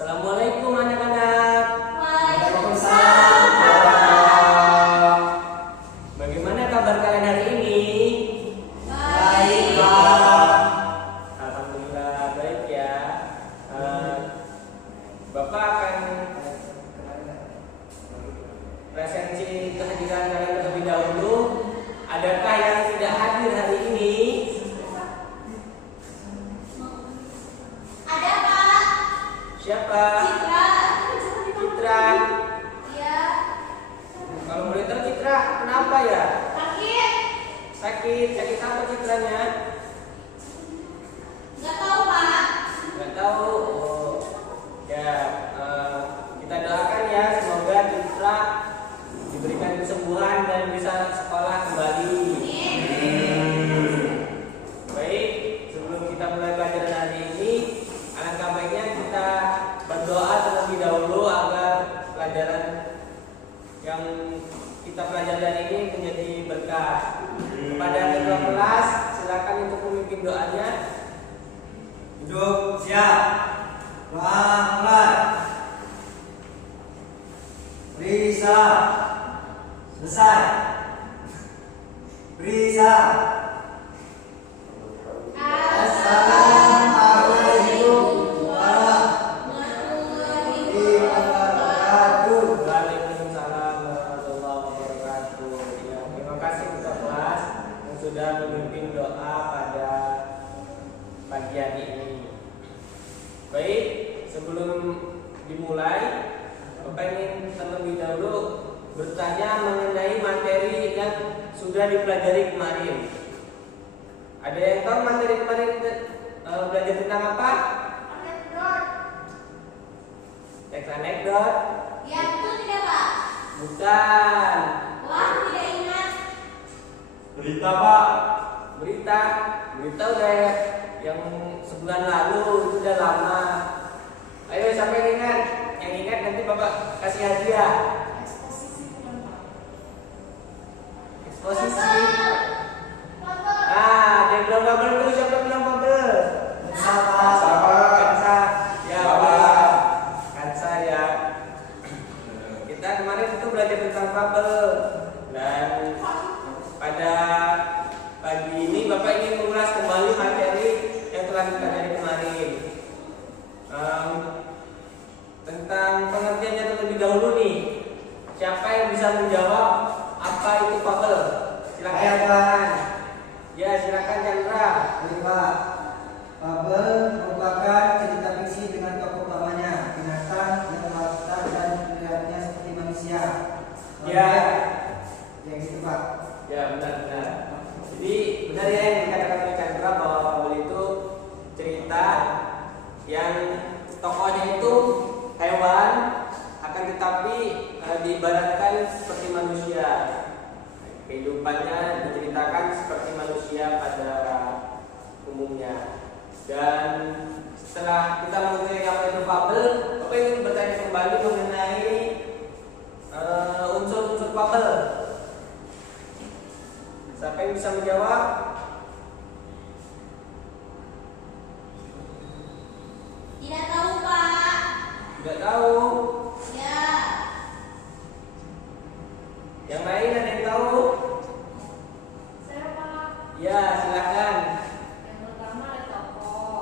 Assalamualaikum anak-anak. Waalaikumsalam. Bagaimana kabar kalian hari ini? Baik, Pak. Alhamdulillah baik ya. Bapak akan presensi kehadiran kalian terlebih dahulu. Adakah yang tidak hadir hari ini? Ada, Pak. Siapa? Citra. Iya. Kalau boleh tahu Citra, kenapa ya? Sakit. Sakit apa Citranya? Nggak tahu, Pak. Nggak tahu. Oh, ya, kita doakan ya semoga Citra diberikan kesembuhan dan bisa sekolah kembali. Baik, sebelum kita mulai pelajaran hari ini, alangkah baiknya kita berdoa terlebih dahulu agar pelajaran yang kita pelajari hari ini menjadi berkah. Kepada ketua kelas, silakan untuk memimpin doanya. Duduk, siap. Doa mulai. Beri salam. Selesai. Beri salam. Assalamualaikum warahmatullahi wabarakatuh. Waalaikumsalam warahmatullahi wabarakatuh. Ya, terima kasih ketua kelas yang sudah memimpin doa pada pagi hari ini. Baik, sebelum dimulai, Bapak ingin terlebih dahulu bertanya mengenai materi yang sudah dipelajari kemarin. Ada yang tahu materi kemarin belajar tentang apa? Teks anekdot? Ya, betul tidak, Pak? Bukan. Wah, tidak ingat. Berita, Pak. Berita udah yang sebulan lalu, itu udah lama. Ayo siapa yang ingat? Yang ingat nanti Bapak kasih hadiah. Eksposisi. Nah, dia bilang bubble dulu, siapa yang bilang bubble? Kansa. Ya, Bapak. Kansa ya. Kita kemarin itu belajar tentang bubble. Dan pada pagi ini Bapak ingin mengulas kembali materi yang telah dipelajari kemarin. Tentang pengertiannya terlebih dahulu nih. Siapa yang bisa menjawab apa itu bubble? Silakan. Ya, silakan Chandra. Baik, Pak. Fabel merupakan cerita fiksi dengan tokoh utamanya binatang yang watak dan perilakunya seperti manusia. Ya. Ya gitu, Pak. Ya, benar. Jadi benar ya yang dikatakan oleh Chandra bahwa bubble itu cerita yang tokohnya itu hewan, akan tetapi diibaratkan seperti manusia. Kehidupannya diceritakan seperti manusia pada umumnya. Dan setelah kita mengetahui apa itu fabel, Bapak ingin bertanya kembali mengenai unsur-unsur fabel. Siapa yang bisa menjawab? Tidak tahu, Pak. Tidak tahu. Ya. Yang lain ada yang tahu? Saya, Pak. Ya, silakan. Yang pertama ada tokoh.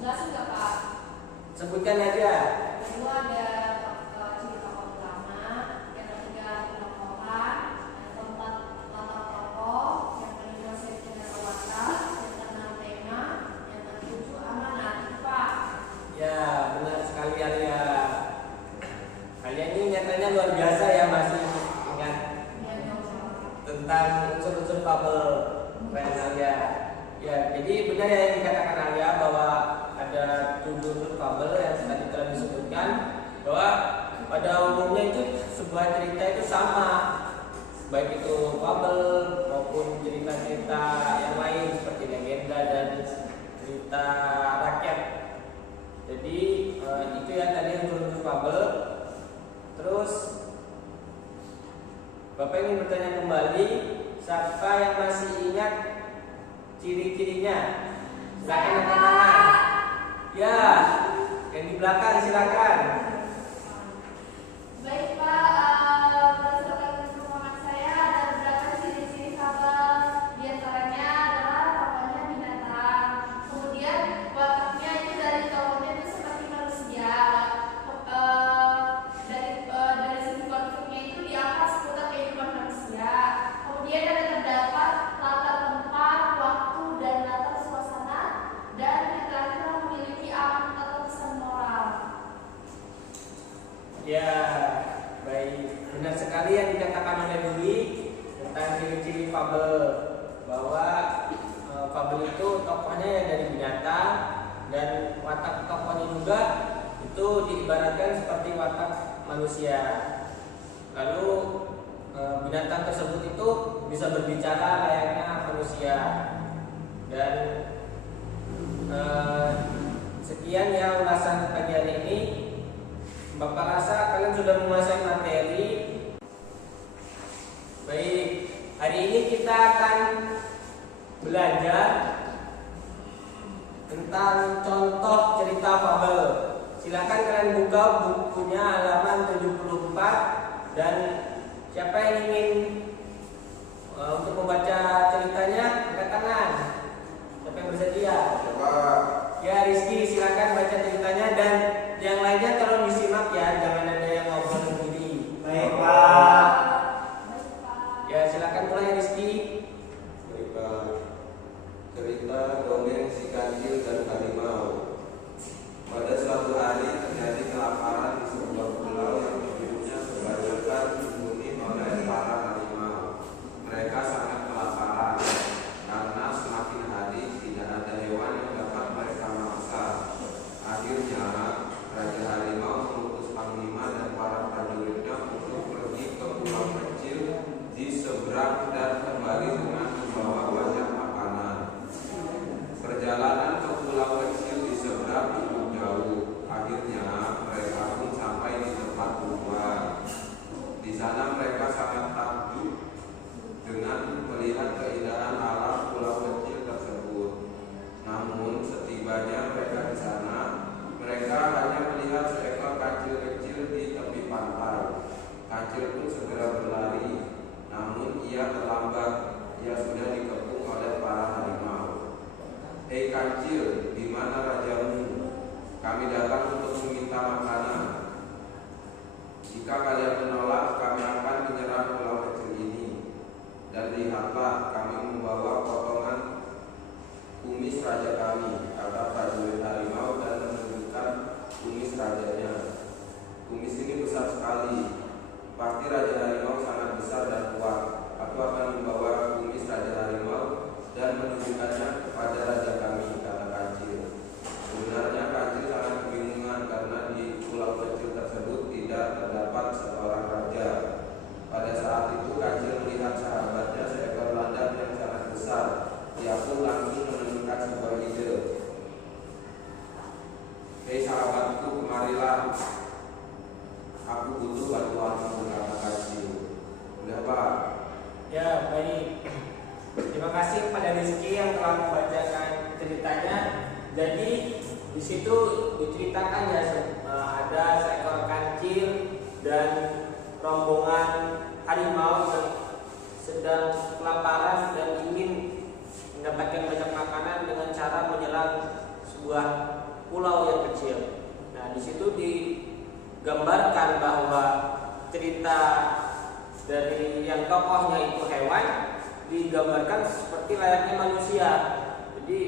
Jelasin nggak, Pak? Sebutkan aja. Yang kedua ada ciri tokoh utama. Yang ketiga tokohan. Yang keempat latar tokoh. Yang kelima setting atau watak. Yang keenam tema. Yang ketujuh amanat, Pak. Ya, benar sekali Alia. Kalian ini nyatanya luar biasa ya, masih ingat Yang sama. tentang unsur-unsur fabel. Keren Alia. Ya, jadi benar ya yang dikatakan Alia bahwa ada 7 unsur fabel yang tadi telah disebutkan, bahwa pada umumnya itu sebuah cerita itu sama, baik itu fabel maupun cerita-cerita yang lain seperti legenda dan cerita rakyat. Jadi itu ya tadi unsur-unsur fabel. Terus Bapak ingin bertanya kembali, siapa yang masih ingat ciri-cirinya? Silakan angkat tangan. Ya, yang belakang silakan. Baik Pak, berdasarkan pemahaman saya ada beberapa ciri-ciri fabel. Di antaranya adalah tokohnya binatang. Kemudian wataknya itu dari tokohnya itu seperti manusia. Dari segi konfliknya itu diangkat seputar kehidupan manusia. Kemudian ada terdapat latar tempat, waktu, dan latar suasana. Dan yang terakhir memiliki amanat atau pesan moral. Ya, baik. Benar sekali yang dikatakan oleh Dwi tentang ciri-ciri fabel, bahwa fabel itu tokohnya yang dari binatang, dan watak tokohnya juga itu diibaratkan seperti watak manusia. Lalu binatang tersebut itu bisa berbicara layaknya manusia. Dan sekian ya ulasan pagi hari ini. Bapak rasa kalian sudah menguasai materi. Baik, hari ini kita akan belajar tentang contoh cerita fabel. Silakan kalian buka bukunya halaman 74, dan siapa yang ingin untuk membaca ceritanya angkat tangan. Siapa yang bersedia? Ya, Rizky, silakan baca ceritanya, dan yang lainnya tolong disimak ya, jangan ada yang ngobrol sendiri. Baik, Pak. Ya, silakan mulai Rizky. Baik, Pak. Cerita dongeng si kancil dan harimau. Pada suatu hari terjadi kelaparan di sebuah pulau yang penduduknya kebanyakan dihuni oleh para harimau. Mereka sangat kelaparan karena semakin hari tidak ada hewan yang dapat mereka mangsa. Akhirnya Raja Harimau mengutus panglima dan para prajuritnya untuk pergi ke pulau kecil di seberang dan kembali dengan membawa banyak makanan. Perjalanan ke pulau kecil di seberang cukup jauh. Akhirnya mereka pun sampai di tempat tujuan. Di sana mereka sangat takjub dengan melihat keindahan alam pulau kecil tersebut. Namun setibanya mereka di sana, mereka hanya melihat seekor kancil kecil di tepi pantai. Kancil pun segera berlari, namun ia terlambat. Ia sudah dikepung oleh para harimau. "Hei kancil, di mana rajamu? Kami datang untuk meminta makanan. Jika kalian menolak, kami akan menyerang pulau kecil ini. Dan lihatlah, kami membawa potongan kumis raja kami," kata prajurit harimau dan menunjukkan kumis rajanya. "Kumis ini besar sekali. Pasti raja harimau sangat besar dan kuat. Aku akan membawa kumis raja harimau dan menunjukkannya kepada raja kami," kata kancil. Sebenarnya kancil sangat kebingungan karena di pulau kecil tersebut tidak terdapat seorang raja. Pada saat itu kancil melihat sahabatnya seekor landak yang sangat besar. Dia pun langsung menentukan sebuah ide. "Hei sahabatku, kemarilah. Aku butuh bantuanmu," kata kancil. "Udah, Pak." Ya, baik. Terima kasih kepada Rizky yang telah membacakan ceritanya. Jadi di situ diceritakan ya ada seekor kancil dan rombongan harimau yang sedang kelaparan dan ingin mendapatkan banyak makanan dengan cara menyerang sebuah pulau yang kecil. Nah, di situ digambarkan bahwa cerita dari yang tokohnya itu hewan digambarkan seperti layaknya manusia. Jadi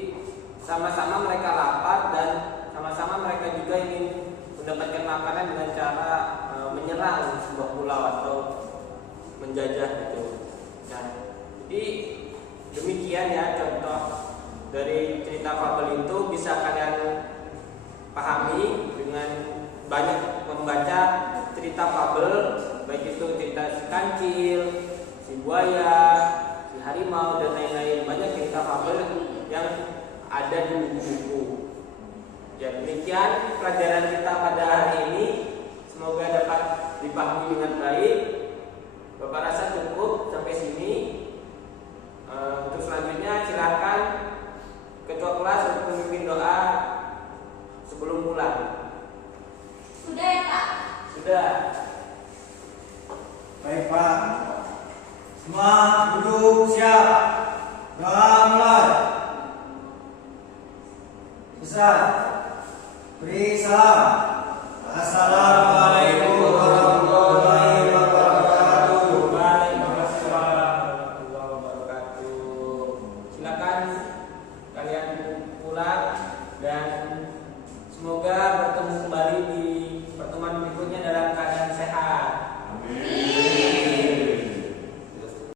sama-sama mereka lapar dan sama-sama mereka juga ingin mendapatkan makanan dengan cara menyerang sebuah pulau atau menjajah gitu. Nah, jadi demikian ya contoh dari cerita fabel itu bisa kalian pahami dengan banyak membaca cerita fabel, baik itu cerita si kancil, si buaya, si harimau dan lain-lain. Banyak cerita fabel yang ada di buku-buku. Ya, demikian pelajaran kita pada hari ini. Semoga dapat dipahami dengan baik. Bapak rasa cukup sampai sini. Untuk selanjutnya silakan ketua kelas untuk memimpin doa sebelum pulang. Ustaz, beri salam. Assalamualaikum